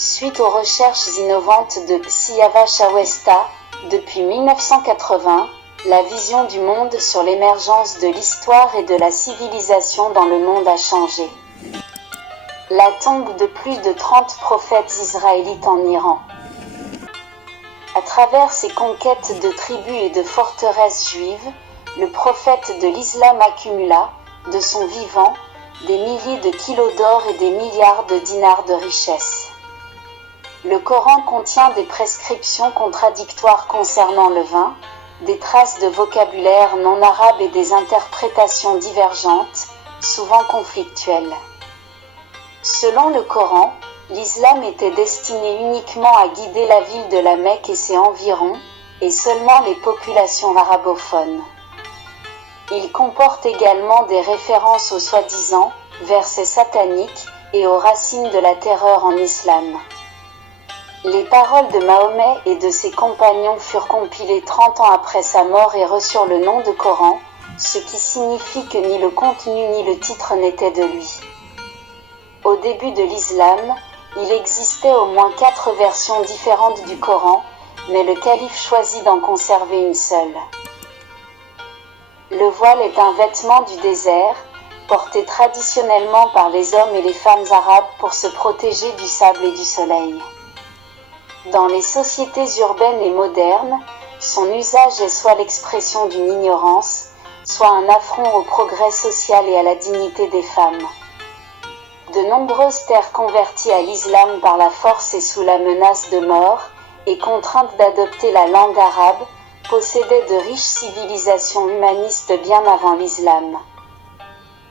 Suite aux recherches innovantes de Siavash Awesta, depuis 1980, la vision du monde sur l'émergence de l'histoire et de la civilisation dans le monde a changé. La tombe de plus de 30 prophètes israélites en Iran. À travers ses conquêtes de tribus et de forteresses juives, le prophète de l'islam accumula, de son vivant, des milliers de kilos d'or et des milliards de dinars de richesse. Le Coran contient des prescriptions contradictoires concernant le vin, des traces de vocabulaire non arabe et des interprétations divergentes, souvent conflictuelles. Selon le Coran, l'islam était destiné uniquement à guider la ville de la Mecque et ses environs, et seulement les populations arabophones. Il comporte également des références aux soi-disant versets sataniques et aux racines de la terreur en islam. Les paroles de Mahomet et de ses compagnons furent compilées 30 ans après sa mort et reçurent le nom de Coran, ce qui signifie que ni le contenu ni le titre n'étaient de lui. Au début de l'islam, il existait au moins 4 versions différentes du Coran, mais le calife choisit d'en conserver une seule. Le voile est un vêtement du désert, porté traditionnellement par les hommes et les femmes arabes pour se protéger du sable et du soleil. Dans les sociétés urbaines et modernes, son usage est soit l'expression d'une ignorance, soit un affront au progrès social et à la dignité des femmes. De nombreuses terres converties à l'islam par la force et sous la menace de mort, et contraintes d'adopter la langue arabe, possédaient de riches civilisations humanistes bien avant l'islam.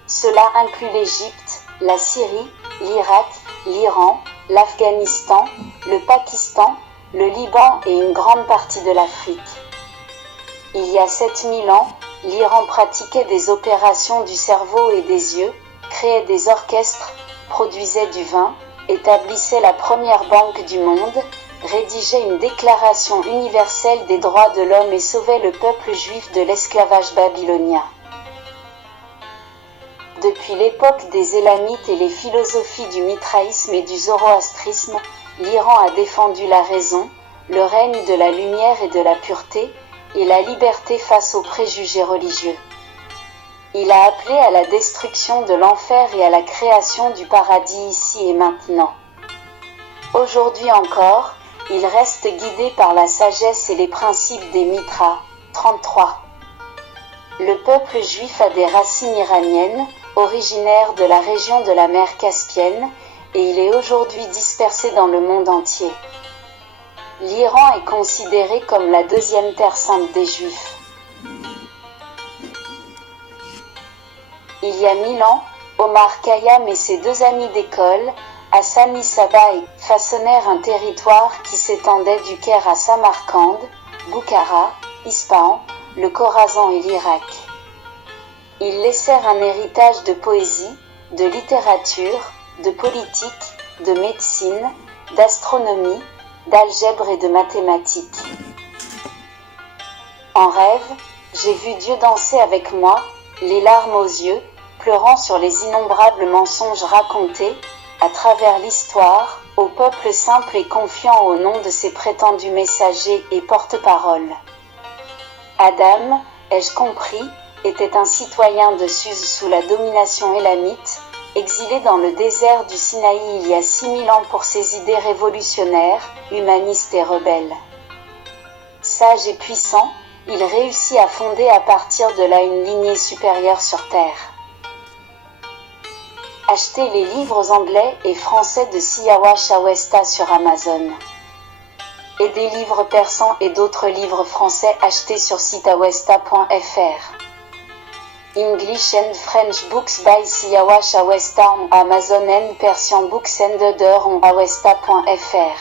Cela inclut l'Égypte, la Syrie, l'Irak, l'Iran, l'Afghanistan, le Pakistan, le Liban et une grande partie de l'Afrique. Il y a 7000 ans, l'Iran pratiquait des opérations du cerveau et des yeux, créait des orchestres, produisait du vin, établissait la première banque du monde, rédigeait une déclaration universelle des droits de l'homme et sauvait le peuple juif de l'esclavage babylonien. Depuis l'époque des Élamites et les philosophies du mitraïsme et du zoroastrisme, l'Iran a défendu la raison, le règne de la lumière et de la pureté, et la liberté face aux préjugés religieux. Il a appelé à la destruction de l'enfer et à la création du paradis ici et maintenant. Aujourd'hui encore, il reste guidé par la sagesse et les principes des Mitra. 33. Le peuple juif a des racines iraniennes, originaire de la région de la mer Caspienne, et il est aujourd'hui dispersé dans le monde entier. L'Iran est considéré comme la deuxième terre sainte des Juifs. Il y a 1000 ans, Omar Khayyam et ses 2 amis d'école, Hassani Saba, façonnèrent un territoire qui s'étendait du Caire à Samarcande, Boukhara, Ispahan, le Khorasan et l'Irak. Ils laissèrent un héritage de poésie, de littérature, de politique, de médecine, d'astronomie, d'algèbre et de mathématiques. En rêve, j'ai vu Dieu danser avec moi, les larmes aux yeux, pleurant sur les innombrables mensonges racontés, à travers l'histoire, au peuple simple et confiant au nom de ses prétendus messagers et porte-parole. Adam, ai-je compris, était un citoyen de Suse sous la domination élamite, exilé dans le désert du Sinaï il y a 6000 ans pour ses idées révolutionnaires, humanistes et rebelles. Sage et puissant, il réussit à fonder à partir de là une lignée supérieure sur Terre. Achetez les livres anglais et français de Siavash Awesta sur Amazon. Et des livres persans et d'autres livres français achetés sur site awesta.fr. English and French books by Siavash Awesta on Amazon and Persian books and other on awesta.fr.